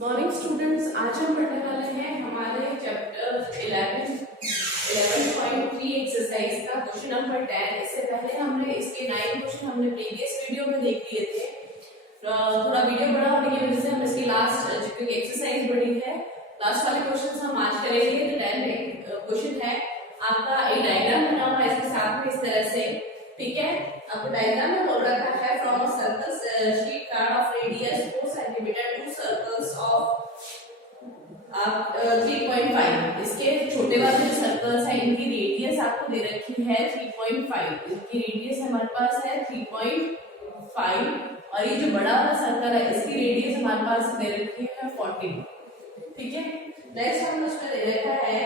Morning students, आज हम पढ़ने वाले हैं हमारे चैप्टर 11.3 एक्सरसाइज का क्वेश्चन नंबर 10। इससे पहले हमने इसके 9 क्वेश्चन हमने प्रीवियस वीडियो में देख लिए थे। थोड़ा वीडियो बड़ा होने की वजह से हम इसकी लास्ट क्योंकि एक्सरसाइज बड़ी है, लास्ट वाले क्वेश्चन हम आज करेंगे। तो 10 क्वेश्चन है आपका एक डायग्राम बना हुआ है इसके साथ में इस तरह से, ठीक है। आपको डायग्राम में बोल रखा है from a circle sheet card of radius 4 centimetre to circles of 3.5। इसके छोटे वाले जो सर्कल्स हैं इनकी रेडियस आपको दे रखी है 3.5। इनकी रेडियस हमारे पास है 3.5 और ये जो बड़ा वाला सर्कल है इसकी रेडियस हमारे पास दे रखी है 40, ठीक है। नेक्स्ट हम उसमें दे रखा है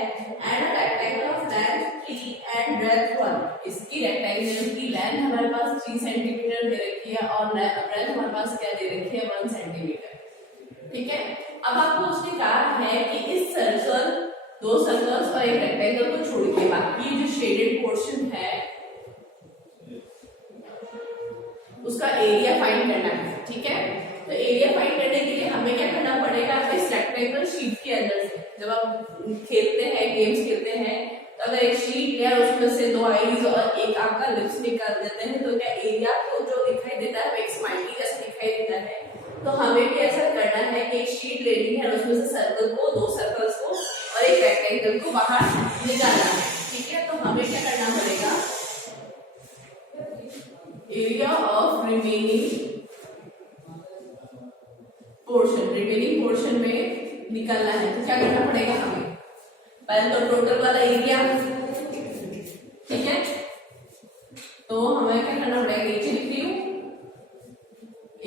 and a rectangle of length 3 and breadth 1। इसकी रेक्टेंगल की लेंथ हमारे पास 3 सेंटीमीटर दे रखी है और ब्रेड्थ हमारे पास क्या दे रखी है 1 सेंटीमीटर, ठीक है। अब आपको उसने कहा है कि इस सर्कल, दो सर्कल्स और एक रेक्टेंगल को छोड़ के बाकी जो शेडेड पोर्शन है उसका एरिया फाइंड करना है, ठीक है। तो एरिया फाइंड करने के लिए हमें क्या करना पड़ेगा, इस रेक्टेंगल शीट के अंदर से जब आप खेलते हैं, गेम्स खेलते हैं, तो अगर एक शीट ले और उसमें से 2 आईज और एक आपका लिप्स निकाल देते हैं तो क्या एरिया को जो दिखाई देता है वो एक स्माइली जैसा दिखाई देता है। तो हमें भी ऐसा करना है कि एक शीट लेनी है और उसमें से सर्कल को, 2 सर्कल्स को और एक रेक्टेंगल को बाहर निकालना है, ठीक है। तो हमें क्या करना पड़ेगा, एरिया ऑफ रिमेनिंग पोर्शन में निकालना है। तो क्या करना पड़ेगा हमें, पहले तो टोटल वाला एरिया, ठीक है। तो हमें क्या करना पड़ेगा, नीचे लिख रही हूं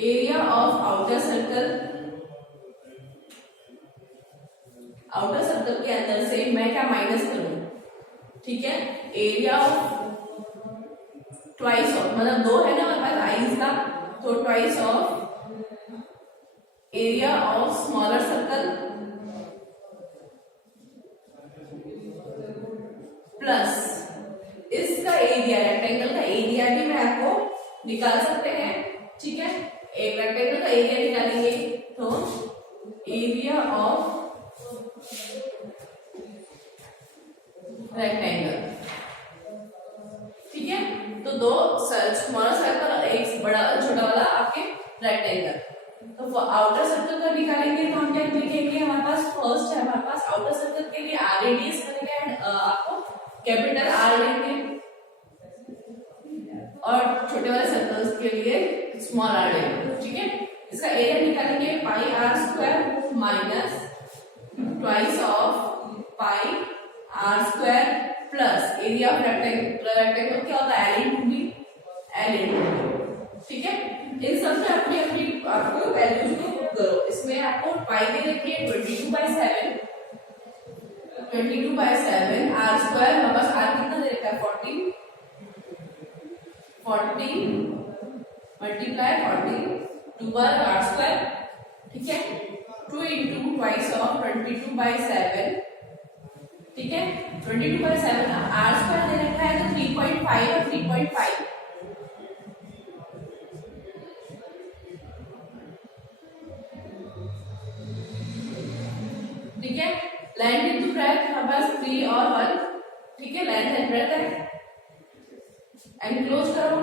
एरिया ऑफ आउटर सर्कल के अंदर से मैं क्या माइनस करूं, ठीक है। एरिया ऑफ ट्वाइस ऑफ, मतलब 2 है ना हमारे पास आईज का, तो twice of area of smaller circle plus इसका एरिया, रेक्टेंगल का एरिया भी मैं आपको निकाल सकते हैं, ठीक है। एक रेक्टेंगल का एरिया निकालेंगे तो एरिया ऑफ रेक्टेंगल, ठीक है। तो 2 स्मॉलर सर्कल और एक बड़ा छोटा वाला आपके रेक्टेंगल। तो आउटर सर्कल का निकालेंगे तो हम क्या लिखेंगे, हमारे पास फर्स्ट है, हमारे पास आउटर सर्कल के लिए आर रेडियस करेंगे एंड आपको कैपिटल आर लेंगे और छोटे वाले सर्कल्स के लिए स्मॉल आर लेंगे, ठीक है। इसका एरिया निकालेंगे pi r square minus twice of pi r square plus area of rectangle क्या होता है एल इंटू बी, ठीक है। इन सब में अपनी अपनी आपको वैल्यूज को पुट करो। इसमें आपको पाई दे रखी है 22/7 आर स्क्वायर, हमारे पास आर कितना दे रखा है 40 मल्टीप्लाई 40 2 बार आर स्क्वायर, ठीक है। 2 इंटू ट्वाइस ऑफ 22/7, ठीक है। 22/7 आर स्क्वायर दे रखा है तो 3.5 और 3.5, ठीक है। लेंथ इंटू ब्रेड्थ हमारे पास 3 और 1, ठीक है। लेंथ एंड ब्रेड्थ है एंड क्लोज करो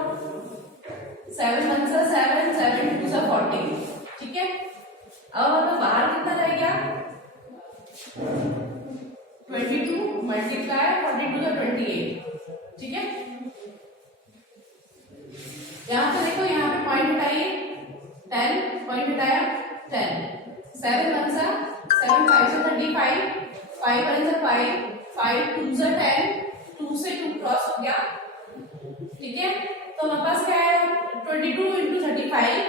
7 1 सा 7 7 2 सा 40, ठीक है। अब हमारा बाहर कितना रह गया 22 मल्टीप्लाई 42 सा 28, ठीक है। यहां पे देखो, यहाँ पे पॉइंट हटाइए 10, पॉइंट हटाया 10, 7 1 सा 7 5 सा 35, 5 1 सा 5 5 2 सा 10, 2 से 2 क्रॉस हो गया, ठीक है। तो हमारे पास क्या है 22 इंटू 35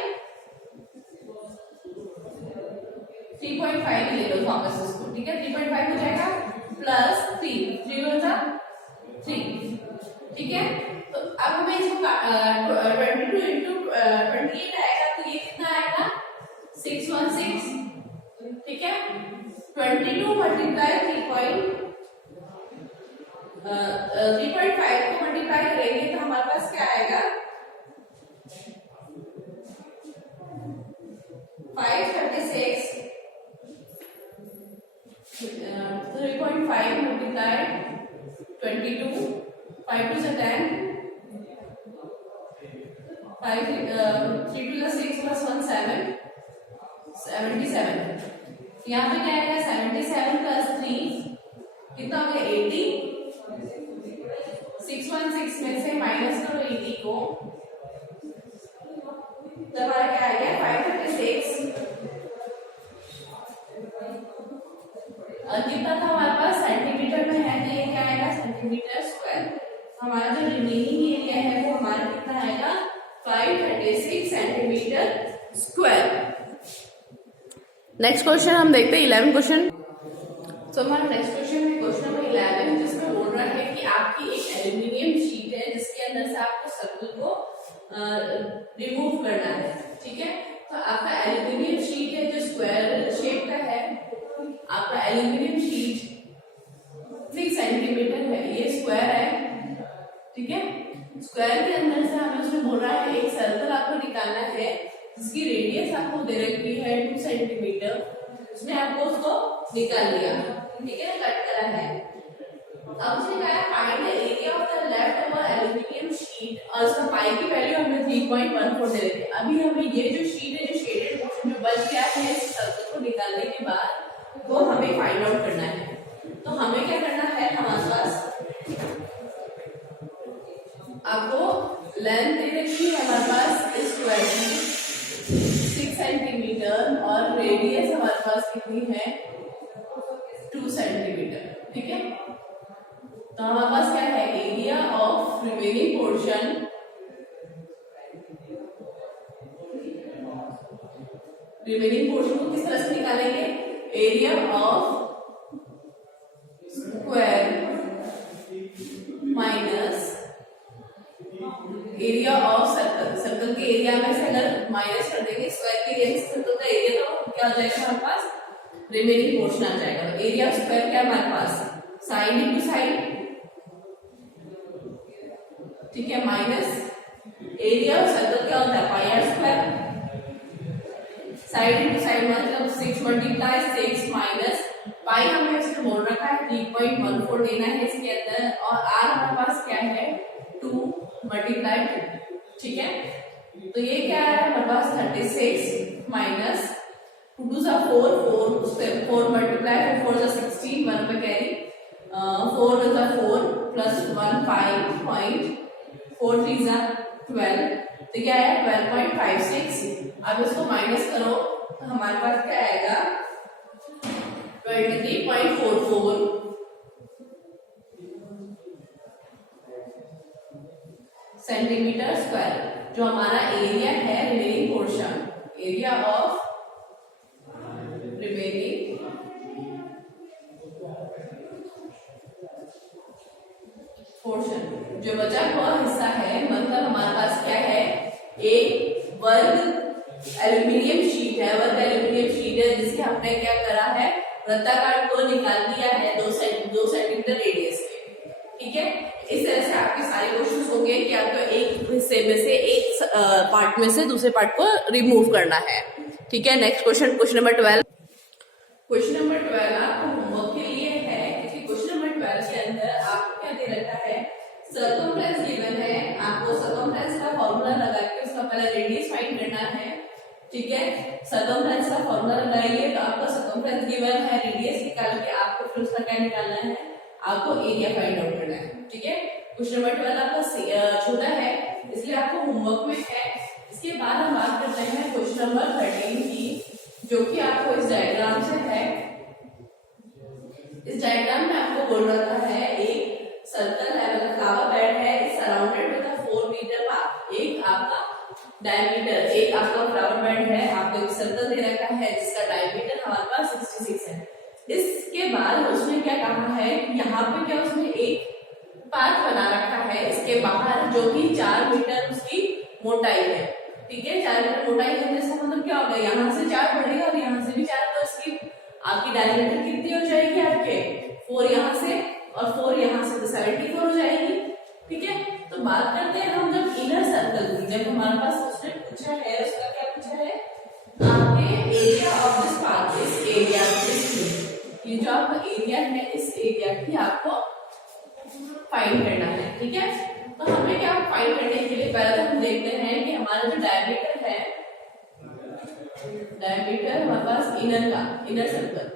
3.5 ले लो वापस इसको, ठीक है। 3.5 हो जाएगा प्लस 3 3 1 सा 3, ठीक है। तो अब हमें इसको 22 इंटू 28 आएगा तो ये कितना आएगा 616, ठीक है। 22 मल्टीप्लाई 3.5 को मल्टीप्लाई करेंगे तो हमारे पास क्या आएगा 536 5 3 2 6 plus 1 7 77। यहाँ पे क्या आएगा 77 प्लस 3 कितना हो गया 80। 616 में से माइनस करो 80 को तो हमारा क्या आ गया 536। और कितना था हमारे पास सेंटीमीटर में है तो ये क्या आएगा सेंटीमीटर स्क्वायर। हमारा जो रिमेनिंग एरिया है वो हमारा कितना आएगा 536 सेंटीमीटर स्क्वायर। नेक्स्ट क्वेश्चन हम देखते हैं 11 क्वेश्चन। तो हमारा नेक्स्ट क्वेश्चन है क्वेश्चन नंबर 11 जिसमें बोल रहा है कि आपकी एक एल्यूमिनियम शीट है जिसके अंदर से आपको सर्कल को रिमूव करना है। ठीक है, तो आपका एल्यूमिनियम शीट है जो स्क्वायर शेप का है। आपका एल्यूमिनियम शीट 6 सेंटीमीटर है, ये स्क्वायर है। ठीक है, स्क्वायर के अंदर से हमें उसने बोल रहा है एक सर्कल आपको निकालना है जिसकी रेडियस आपको दे रखी है 2 सेंटीमीटर। उसने आपको उसको निकाल लिया, ठीक है, कट करा है। अब उसने कहा find the area of the left over aluminium sheet और उसका पाई की वैल्यू हमने 3.14 दे रखी है। अभी हमें ये जो शीट है जो शेडेड पोर्शन जो बच गया है इस सर्कल को निकालने के बाद वो हमें फाइंड आउट करना है। तो हमें क्या करना है, हमारे पास आपको लेंथ दे रखी है हमारे पास इस स्क्वायर की 6 सेंटीमीटर और रेडियस हमारे पास कितनी है 2 सेंटीमीटर। ठीक है, तो हमारे पास क्या है एरिया ऑफ रिमेनिंग पोर्शन को किस तरह से निकालेंगे, area of square minus area of circle. Circle के एरिया में से अगर माइनस कर देंगे स्क्वायर के एरिया से सर्कल का एरिया तो क्या हो जाएगा हमारे पास रिमेनिंग पोर्शन आ जाएगा। एरिया ऑफ स्क्वायर क्या हमारे पास साइन इनटू साइन, ठीक है, माइनस एरिया ऑफ सर्कल क्या होता है pi r square. Side into side मतलब 6 मल्टीप्लाई 6 माइनस पाई हमें इसमें बोल रखा है 3.14 देना है इसके अंदर और आर हमारे पास क्या है 2 मल्टीप्लाई 2। ठीक है, तो ये क्या है हमारे पास 36 माइनस 2 2 सा 4 मल्टीप्लाई 4 सा 16 1 पे कैरी 4 सा 4 प्लस 1 5 4 3 सा 12 तो क्या है 12.56। अब इसको माइनस करो तो हमारे पास क्या आएगा 23.44 सेंटीमीटर स्क्वायर जो हमारा एरिया है remaining portion, area of remaining portion जो बचा हुआ हिस्सा है मतलब हमारे पास क्या है एक वर्ग एल्यूमिनियम शीट है। वर्ग एल्यूमिनियम शीट है जिसके हमने क्या करा है वृत्ताकार को निकाल दिया है 2 सेंटीमीटर रेडियस में। ठीक है, इस तरह से आपके सारे क्वेश्चंस हो गए कि आपको एक हिस्से में से एक पार्ट में से दूसरे पार्ट को रिमूव करना है। ठीक है, next question question number 12। Question number 12 आपको होमवर्क के लिए है क्योंकि क्वेश्चन नंबर 12 के अंदर आपको क्या दे रखा है सर्कमफ्रेंस गिवन है। आपको सर्कमफ्रेंस का फॉर्मूला लगा के उसका पहले रेडियस फाइंड करना है। ठीक है, सर्कमफ्रेंस का फॉर्मूला लगाइए तो आपका सर्कमफ्रेंस गिवन है, रेडियस निकाल के आपको फिर उसका क्या निकालना है, आपको एरिया फाइंड आउट करना है। ठीक है, क्वेश्चन नंबर 12 आपका छोटा है इसलिए आपको होमवर्क में है। इसके बाद हम बात करते हैं क्वेश्चन नंबर 13 की जो कि आपको इस डायग्राम से है। इस डायग्राम में आपको बोल रखा है एक सर्कल है मतलब फ्लावर बेड है, इस सराउंडेड विद 4 मीटर पाथ। एक आपका डायमीटर, एक आपका फ्लावर बेड है, आपको एक सर्कल दे रखा है जिसका डायमीटर हमारे पास 66 है। इसके बाद उसने क्या कहा है यहाँ पे क्या उसने एक पाथ बना रखा है इसके बाहर जो कि 4 मीटर उसकी मोटाई है। ठीक है, 4 मीटर मोटाई है इसका मतलब क्या होगा यहाँ से 4 बढ़ेगा और यहाँ से भी 4 तो इसकी आपकी डायमीटर कितनी हो जाएगी आपके 4 यहाँ से और 4 यहाँ से तो 74 हो जाएगी। ठीक है, तो बात करते हैं हम जब इनर सर्कल की, जब हमारे पास उसने पूछा है उसका क्या पूछा है आपके एरिया ऑफ दिस पाथ, इस एरिया ये जो आपका एरिया है इस एरिया की आपको फाइंड करना है। ठीक है, तो हमें क्या फाइंड करने के लिए पहले हम देखते हैं कि हमारे हमारा जो डायमीटर है, डायमीटर हमारे पास इनर का, इनर सर्कल,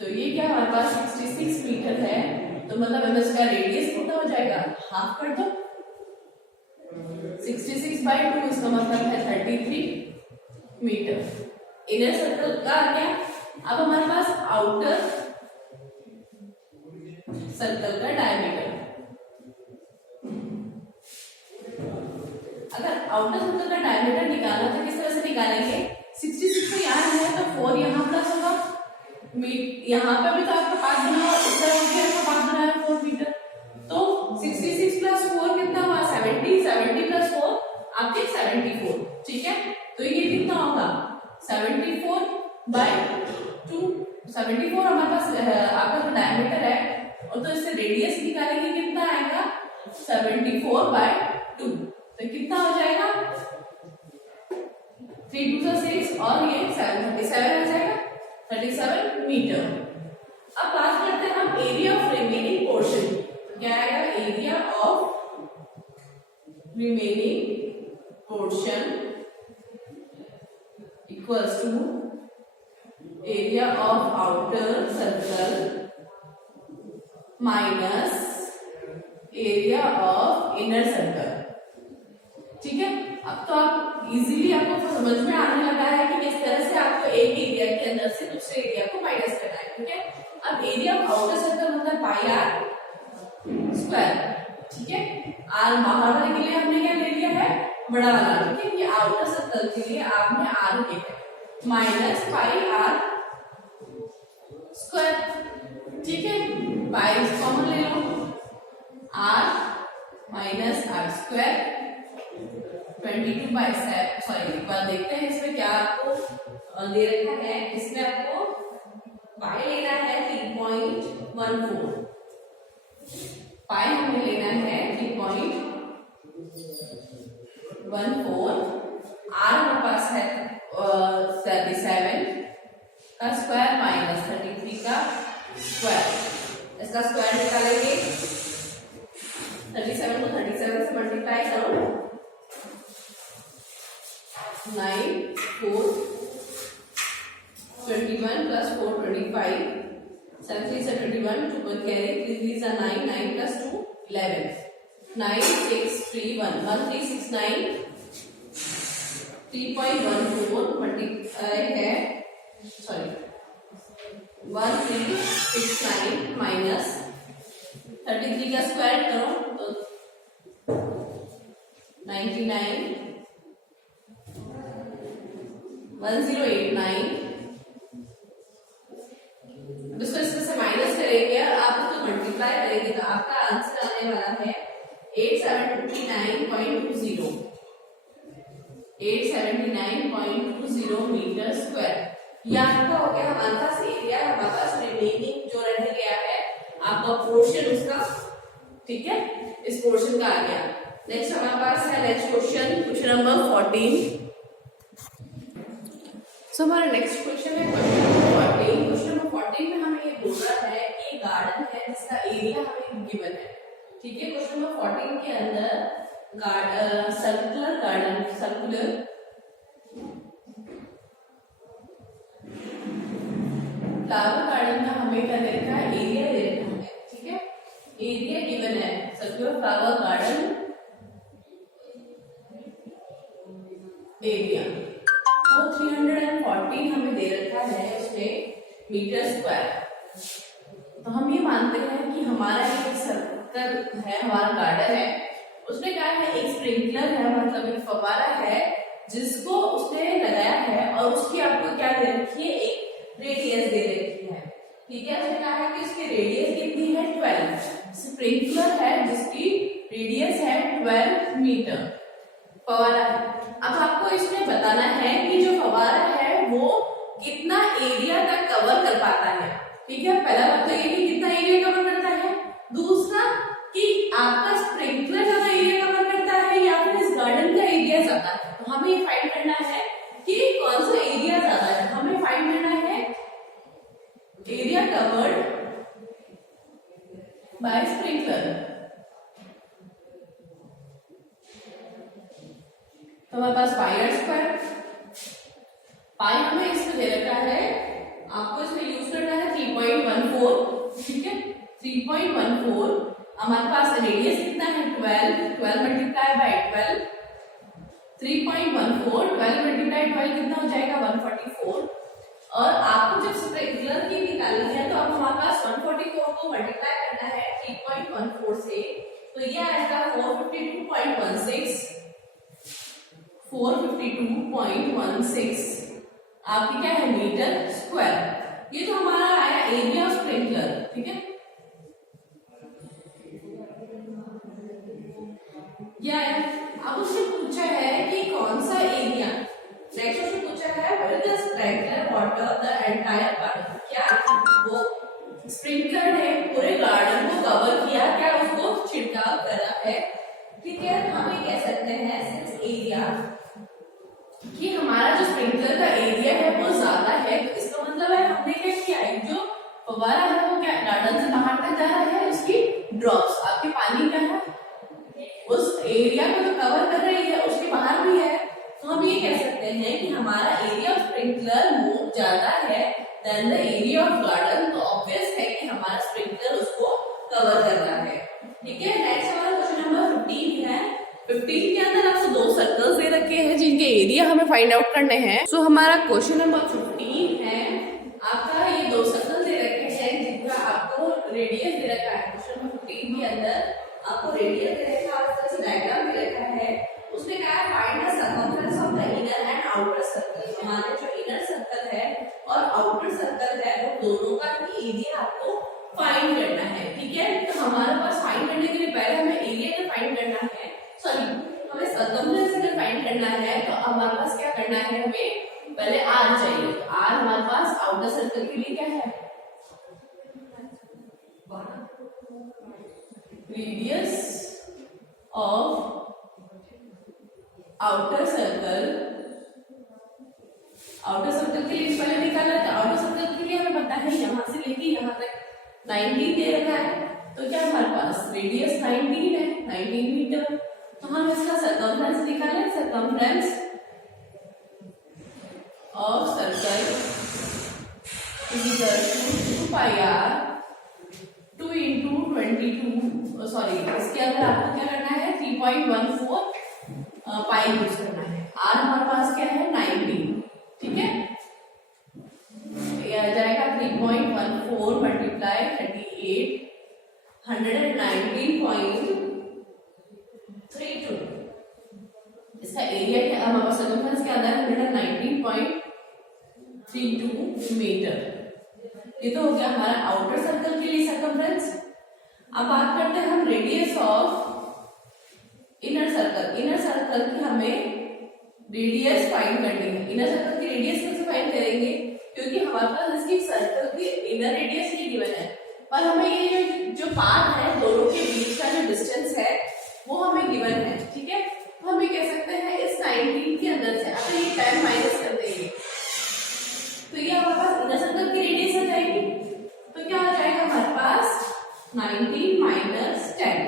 तो ये क्या हमारे पास 66 मीटर है, तो मतलब हमें इसका रेडियस कितना हो जाएगा, हाफ कर दो, 66/2 इसका मतलब है 33 मीटर। इनर सर्कल का आ गया। अब हमारे पास आउटर सर्कल का डायमीटर, अगर आउटर सर्कल का डायमीटर निकालना तो किस तरह से निकालेंगे, 66 तो यहाँ है तो 4 यहाँ प्लस होगा, यहाँ पे भी तो आपका पाथ बना हुआ, इस तरह से आपका पाथ बना है 4 मीटर, तो 66 प्लस 4 कितना हुआ, 70, 70 प्लस 4 आपके 74, ठीक है। तो ये कितना होगा 74/2, 74 हमारे पास आपका जो डायमीटर है, और तो इससे रेडियस निकालेंगे कितना आएगा 74/2, तो कितना हो जाएगा 3 2 6 और ये 37 हो जाएगा 37 मीटर। अब बात करते हैं हम एरिया ऑफ रिमेनिंग पोर्शन, क्या आएगा, area of remaining portion equals to area of outer circle minus area of inner circle, ठीक है। अब तो आप इजीली आपको समझ में आने लगा है कि किस तरह से आपको एक एरिया के अंदर से दूसरे एरिया को माइनस करना है, ठीक है। अब एरिया ऑफ आउटर सर्कल मतलब पाई आर स्क्वायर, ठीक है। आर बाहर वाले के लिए हमने क्या ले लिया है, बड़ा वाला, ठीक है। ये आउटर सर्कल के लिए आपने आर लिया है माइनस पाई आर स्क्वायर, ठीक है। पाई कॉमन ले लो, r minus r square 22/7, sorry एक बार देखते हैं इसमें क्या आपको दे रखा है, इसमें आपको पाई लेना है 3.14, पाई हमें लेना है 3.14, आर हमारे पास है 37 का स्क्वायर माइनस 33 का स्क्वायर, इसका स्क्वायर निकालेंगे, 37 को 37 से मल्टीप्लाई करो, 9 4 21 plus 4 25, 7 3 are 21, 2 1 carry, 3 3 are 9, 9 plus 2 11, 9 6 3 1 1 3 6 9, 3.14 multiply है, सॉरी 1369 माइनस 33 का स्क्वायर करो तो 99 1089, इसको इसमें से माइनस करेंगे और आप इसको मल्टीप्लाई करेंगे तो आपका आंसर आने वाला है 879.20, 879.20 मीटर स्क्वायर। ये आपका हो गया हमारे पास एरिया, हमारे पास रिमेनिंग जो रह गया है आपका पोर्शन उसका, ठीक है, इस पोर्शन का आ गया। नेक्स्ट हमारे पास है नेक्स्ट क्वेश्चन नंबर 14। सो हमारा नेक्स्ट क्वेश्चन है क्वेश्चन नंबर 14 में हमें ये बोल रहा है कि गार्डन है जिसका एरिया हमें गिवन है, ठीक है। क्वेश्चन नंबर 14 के अंदर circular garden, circular flower garden का हमें क्या दे रखा है, एरिया दे रखा है, ठीक है। एरिया गिवन है सर्कुलर फ्लावर गार्डन एरिया, तो 314 हमें दे रखा है उसमें मीटर स्क्वायर। तो हम ये मानते हैं कि हमारा एक सर्कल है, हमारा गार्डन है, उसमें क्या है, एक स्प्रिंकलर है, मतलब एक फव्वारा है जिसको उसने लगाया है और उसकी आपको क्या दे रखी है, एक रेडियस दे रखी है, ठीक है। उसने कहा है कि उसकी रेडियस कितनी है 12, स्प्रिंकलर है जिसकी रेडियस है 12 मीटर, फव्वारा है। अब आपको इसमें बताना है कि जो फव्वारा है वो कितना एरिया तक कवर कर पाता है, ठीक है। पहला बात तो ये कि कितना एरिया कवर करता है, दूसरा कि आपका स्प्रिंकलर ज्यादा एरिया कवर करता है या फिर इस गार्डन का एरिया ज्यादा है। तो हमें ये फाइंड करना है कि कौन सा एरिया ज्यादा है। हमें फाइंड करना है एरिया कवर्ड बाय स्प्रिंकलर, तो हमारे पास पाई आर स्क्वायर, पाई हमें इसमें दे रखा है, आपको इसमें यूज करना है 3.14, ठीक है 3.14। हमारे पास रेडियस कितना है 12 मल्टीप्लाई बाय 12, 3.14 12 मल्टीप्लाई 12 कितना हो जाएगा 144। और आपको जब स्प्रिंकलर की निकालनी है तो अब हमारे पास 144 को मल्टीप्लाई करना है 3.14 से, तो ये आएगा 452.16, 452.16 आपकी क्या है मीटर स्क्वायर। ये तो हमारा आया एरिया ऑफ स्प्रिंकलर, ठीक है। क्या है अब उसने पूछा है कि कौन सा एरिया, नेक्स्ट उसने पूछा है what is the sprinkler water the entire garden, क्या वो स्प्रिंकलर ने पूरे गार्डन को कवर किया, क्या उसको छिड़काव करा है, ठीक है। हम ये कह सकते हैं सिंस एरिया कि हमारा जो स्प्रिंकलर का एरिया है वो ज्यादा है, तो इसका मतलब है हमने क्या किया है, जो फव्वारा है वो क्या गार्डन से बाहर तक जा रहा है, उसकी ड्रॉप्स आपके पानी का है उस एरिया को जो कवर कर रही है उसके बाहर भी है, तो हम ये कह सकते हैं कि हमारा एरिया ऑफ स्प्रिंकलर मोर ज्यादा है then the area of garden, तो ऑब्वियस है कि हमारा स्प्रिंकलर उसको कवर कर रहा है, ठीक है। नेक्स्ट हमारा क्वेश्चन नंबर 15 है। 15 के अंदर आपको दो सर्कल्स दे रखे हैं जिनके एरिया हमें फाइंड आउट करने हैं। सो हमारा क्वेश्चन नंबर 15 है, आपका ये दो सर्कल दे रखे हैं जिनका आपको रेडियस दे रखा है। क्वेश्चन नंबर 15 के अंदर आपको रेडियस दे रखा है, उसका डायग्राम दे रखा है, उसने कहा है find the circumference of the inner and outer circle. हमारे जो इनर सर्कल है और आउटर सर्कल है वो दोनों का ही एरिया आपको फाइंड करना है, ठीक है। तो हमारे पास फाइंड करने के लिए पहले हमें एरिया का फाइंड करना है, सॉरी हमें सर्कमफरेंस का फाइंड करना है, तो हमारे पास क्या करना है, हमें पहले आर चाहिए। तो आर हमारे पास आउटर सर्कल के लिए क्या है, radius of outer circle, outer circle के लिए पहले निकाला था। आउटर सर्कल के लिए हमें पता है यहां से लेके यहां तक 19 दे रखा है, तो क्या हमारे पास रेडियस 19 है, 19 मीटर। तो हम इसका सर्कमफ्रेंस निकालें, circumference of circle is equal to 2 pi r 2 into 22, sorry इसके अंदर आपको क्या करना है 3.14 पाई यूज करना है। आर हमारे पास क्या है 19, ठीक है। ये आ जाएगा 3.14 मल्टीप्लाई 38 119.32। इसका एरिया क्या हमारे पास सर्कमफ्रेंस के अंदर 119.32 मीटर। ये तो हो गया हमारा आउटर सर्कल के लिए सर्कमफ्रेंस। अब बात करते हैं हम radius of inner circle. Inner circle की हमें रेडियस फाइंड करनी है। इनर सर्कल की रेडियस कैसे फाइंड करेंगे, क्योंकि हमारे पास इसकी सर्कल की इनर रेडियस ही गिवन है, पर हमें ये जो पाथ है दोनों के बीच का जो डिस्टेंस है वो हमें गिवन है, ठीक है। तो हम ये कह सकते हैं इस 19 के अंदर से अगर ये 10 माइनस कर देंगे तो ये हमारे पास इनर सर्कल की रेडियस आ जाएगी। तो क्या आ जाएगा हमारे पास 19 माइनस 10,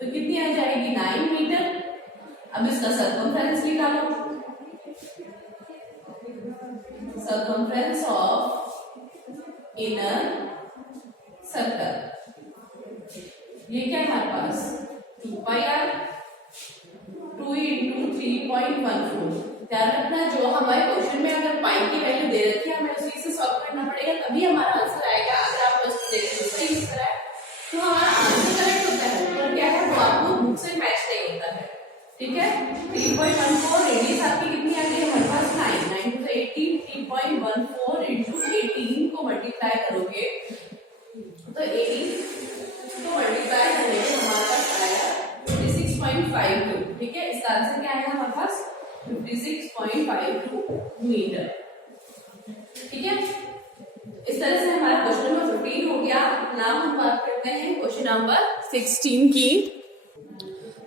तो कितनी आ जाएगी 9 मीटर। अब इसका सर्कमफ्रेंस निकालो, सर्कमफ्रेंस ऑफ इनर सर्कल ये क्या है हमारे पास 2 पाई आर 2 into 3.14। ध्यान रखना जो हमारे क्वेश्चन में अगर पाई की वैल्यू दे रखी है हमें उसी से सॉल्व करना पड़ेगा, तभी हमारा आंसर आएगा। अगर आप उसको देखिए दूसरा यूज करा है तो हमारा आंसर करेक्ट होता है, पर क्या है वो आपको बुक से मैच नहीं होता है, ठीक है। 3.14 रेडियस आपकी कितनी आ गई हमारे पास 9 to 18, 3.14 into 18 को मल्टीप्लाई करोगे तो 18 को मल्टीप्लाई करने से हमारे पास आएगा 56.52, ठीक है। इसका आंसर क्या आएगा हमारे पास 56.52 मीटर, ठीक है। इस तरह से हमारा क्वेश्चन नंबर 15 हो गया। नाम हम बात करते हैं क्वेश्चन नंबर 16 की।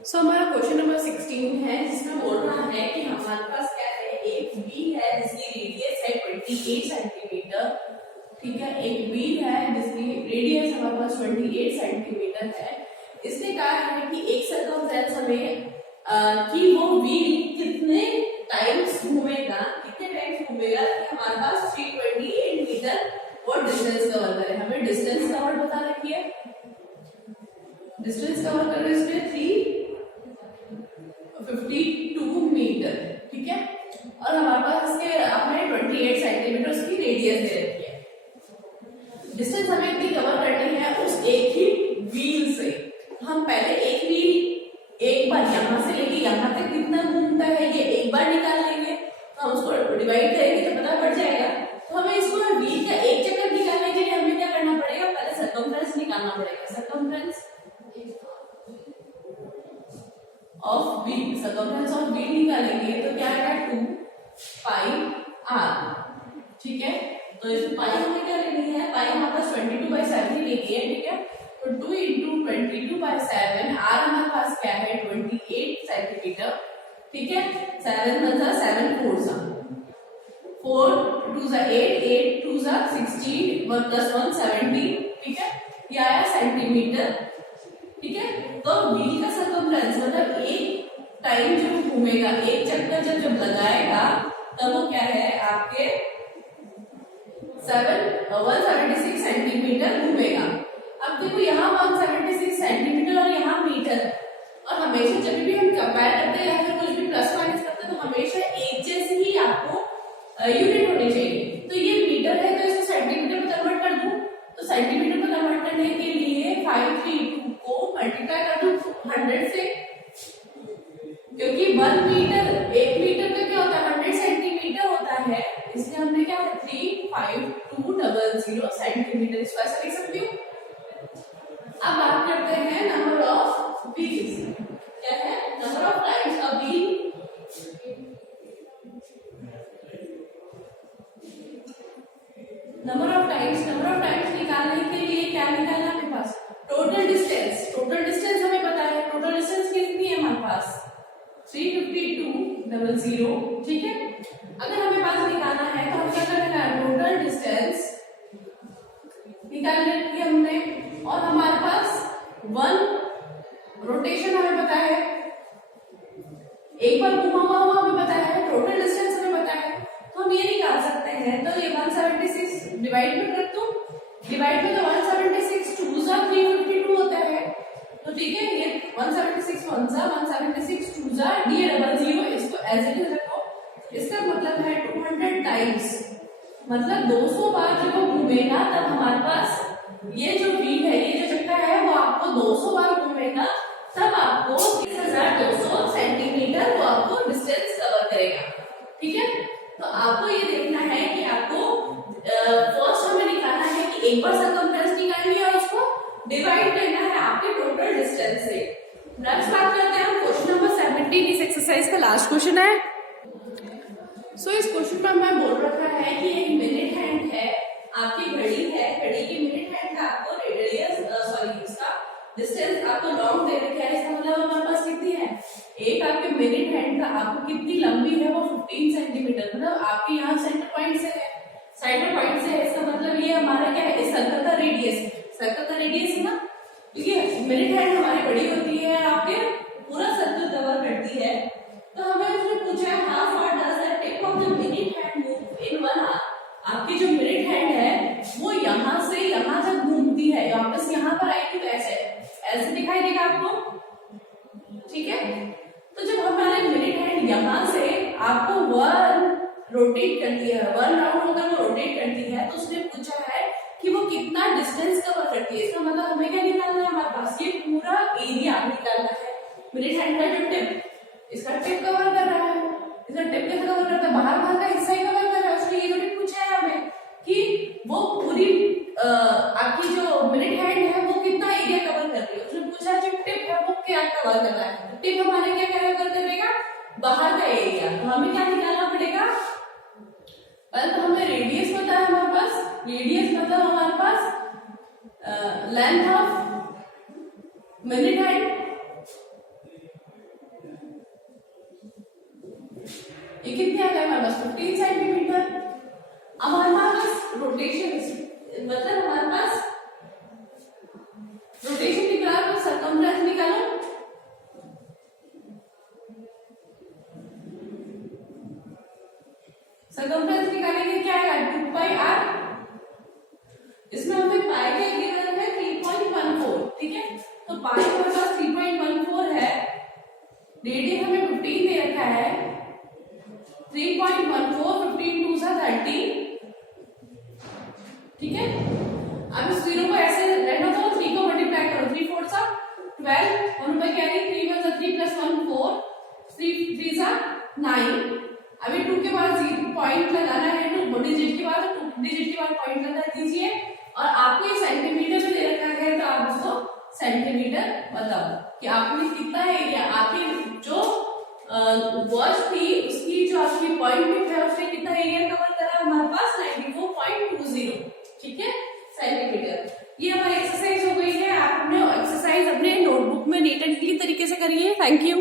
सो हमारा क्वेश्चन नंबर 16 है जिसमें बोल रहा है कि हमारे पास क्या है, एक बी है जिसकी रेडियस है 28 सेंटीमीटर, ठीक है। एक बी है जिसकी रेडियस हमारे पास 28 सेंटीमीटर है। इसने कहा है कि एक सर्कमफ्रेंस हमें कि वो व्हील कितने टाइम्स घूमेगा कि हमारे पास 328 मीटर और डिस्टेंस कवर करे। हमें डिस्टेंस कवर बता रखी है, डिस्टेंस कवर कर रहे हैं इसमें 352 मीटर, ठीक है। और हमारे पास इसके हमें 28 सेंटीमीटर उसकी रेडियस दे रखी है। डिस्टेंस हमें इतनी कवर करनी है उस एक ही व्हील से। हम पहले एक व्हील एक बार यहां से लेके यहां तक कितना घूमता है ये एक बार निकाल लेंगे, तो हम उसको डिवाइड करेंगे तो पता पड़ जाएगा। तो हमें इसको व्हील का एक चक्कर निकालने के लिए हमें क्या करना पड़ेगा, पहले सर्कमफ्रेंस निकालना पड़ेगा। सर्कमफ्रेंस ऑफ व्हील निकालेंगे तो क्या आएगा 2 पाई r, ठीक है। तो इसमें पाई हमें क्या लेनी है, पाई हमारे पास 22/7 ही लेनी है, ठीक है। तो 2 × 22/7 r हमारे पास क्या है 28 सेंटीमीटर, ठीक है। 7 × 7 4 सा 4 2 सा 8 8 2 सा 16 1 + 1 17, ठीक है। ये आया सेंटीमीटर, ठीक है। तो व्हील का सर्कमफ्रेंस मतलब एक टाइम जब घूमेगा, एक चक्कर जब लगाएगा तब वो क्या है आपके 176 सेंटीमीटर घूमेगा। अब देखो यहाँ 176 सेंटीमीटर और यहाँ मीटर, और हमेशा जब भी हम कंपेयर करते हैं या फिर कुछ भी प्लस माइनस करते हैं तो हमेशा एक जैसे ही आपको यूनिट होनी चाहिए। तो ये मीटर है तो इसको सेंटीमीटर में कन्वर्ट कर दूं, तो सेंटीमीटर में कन्वर्ट करने के लिए 532 को मल्टीप्लाई कर दूं 100 से, क्योंकि 1 मीटर 1 मीटर का क्या होता है 100 सेंटीमीटर होता है, इसलिए हमने क्या 35200 सेंटीमीटर इसको ऐसा लिख सकती हूँ। अब बात करते हैं नंबर ऑफ व्हील्स, क्या है number of times a wheel, number of times निकालने के लिए क्या निकालना है हमारे पास, टोटल डिस्टेंस हमें पता है। टोटल डिस्टेंस कितनी है हमारे पास 35200, ठीक है। अगर हमें पास निकालना है तो हम क्या करना है, टोटल डिस्टेंस निकाल लिया हमने, और हमारे पास 1 रोटेशन हमें पता है, एक बार घुमा हुआ हमें पता है, टोटल डिस्टेंस हमें पता है, तो हम ये निकाल सकते हैं। तो ये 176 डिवाइड में कर दूं, डिवाइड में तो 176 2 सा 352 होता है, तो ठीक है। ये 176 1 सा 176 2 सा D00, इसको एज इट इज रखो। इसका मतलब है 200 टाइम्स, मतलब 200 बार जब वो घूमेगा तब हमारे पास ये जो व्हील है, ये जो चक्का है वो आपको 200 बार घूमेगा, तब आपको 3200 सेंटीमीटर वो आपको डिस्टेंस कवर करेगा, ठीक है। तो आपको ये देखना है कि आपको फर्स्ट हमें निकालना है कि एक बार सर्कमफ्रेंस निकालनी है और उसको डिवाइड करना है आपके टोटल डिस्टेंस से। नेक्स्ट बात करते हैं हम क्वेश्चन नंबर 17, इस एक्सरसाइज का लास्ट क्वेश्चन है। सो इस क्वेश्चन में मैं बोल रखा है कि एक मिनट हैंड है, आपकी घड़ी है, घड़ी की मिनट हैंड का आपको रेडियस इसका डिस्टेंस आपको लॉन्ग दे रखा है, इसका मतलब हमारे पास कितनी है, एक आपके मिनट हैंड का आपको कितनी लंबी है वो 15 सेंटीमीटर, मतलब आपके यहाँ सेंटर पॉइंट से है, इसका मतलब ये हमारा क्या है, इस सर्कल का रेडियस है ना, क्योंकि मिनट हैंड हमारी बड़ी होती है, आपके पूरा सर्कल कवर करती है। तो हमें उसने पूछा है how far does the tip of the minute hand move in 1 hour. आपकी जो मिनट हैंड है वो यहाँ से यहाँ तक घूमती है, वापस यहाँ पर आएगी तो ऐसे दिखाई देगा आपको, ठीक है। तो जब हमारे मिनट हैंड यहाँ से आपको 1 रोटेट करती है, 1 राउंड होकर वो रोटेट करती है, तो उसने पूछा है कि वो कितना डिस्टेंस कवर करती है। इसका मतलब हमें क्या निकालना है, हमारे पास ये पूरा एरिया निकालना है। मिनट हैंड का जो टिप, इसका टिप कवर कर रहा है, इसका टिप कैसे कवर करता है, बाहर का हिस्सा ही कवर कर रहा है। उसने ये जो पूछा है हमें कि वो पूरी आपकी जो मिनट हैंड है वो कितना एरिया कवर कर रही है। उसने पूछा जो टिप है वो क्या कवर कर रहा है, टिप हमारे क्या कवर करेगा, बाहर का एरिया। तो हमें क्या निकालना पड़ेगा, पहले तो हमें रेडियस पता है, हमारे पास रेडियस मतलब हमारे पास लेंथ ऑफ मिनट हैंड, ये कितने आ गए हमारे पास 15 सेंटीमीटर। अब हमारे पास रोटेशन, मतलब हमारे पास रोटेशन निकालो, सर्कमफ्रेंस निकालो, सर्कमफ्रेंस निकालेंगे क्या आएगा 2 पाई r, इसमें हमें पाई का गिवन है 3.14, ठीक है। तो पाई हमारे पास 3.14 है, रेडियस हमें 15 दे रखा है, 3.14 15 2 सा 30, ठीक है। अब इस 0 को ऐसे रहना तो 3 को मल्टीप्लाई करो, 3 4 सा 12 और ऊपर क्या है 3 1 सा 3 प्लस 1 4, 3 3 सा 9। अभी 2 के बाद पॉइंट लगाना है, 2 डिजिट के बाद 2 डिजिट के बाद पॉइंट लगा दीजिए, और आपको ये सेंटीमीटर में दे रखा है, तो आप उसको सेंटीमीटर बताओ कि आपने कितना एरिया, आपकी जो वॉच थी उसकी जो आपकी पॉइंट है उसने कितना एरिया कवर करा, हमारे पास 94.20, ठीक है, सेंटीमीटर। ये हमारी एक्सरसाइज हो गई है, आपने एक्सरसाइज अपने नोटबुक में नीट एंड क्लीन तरीके से करिए। Thank you.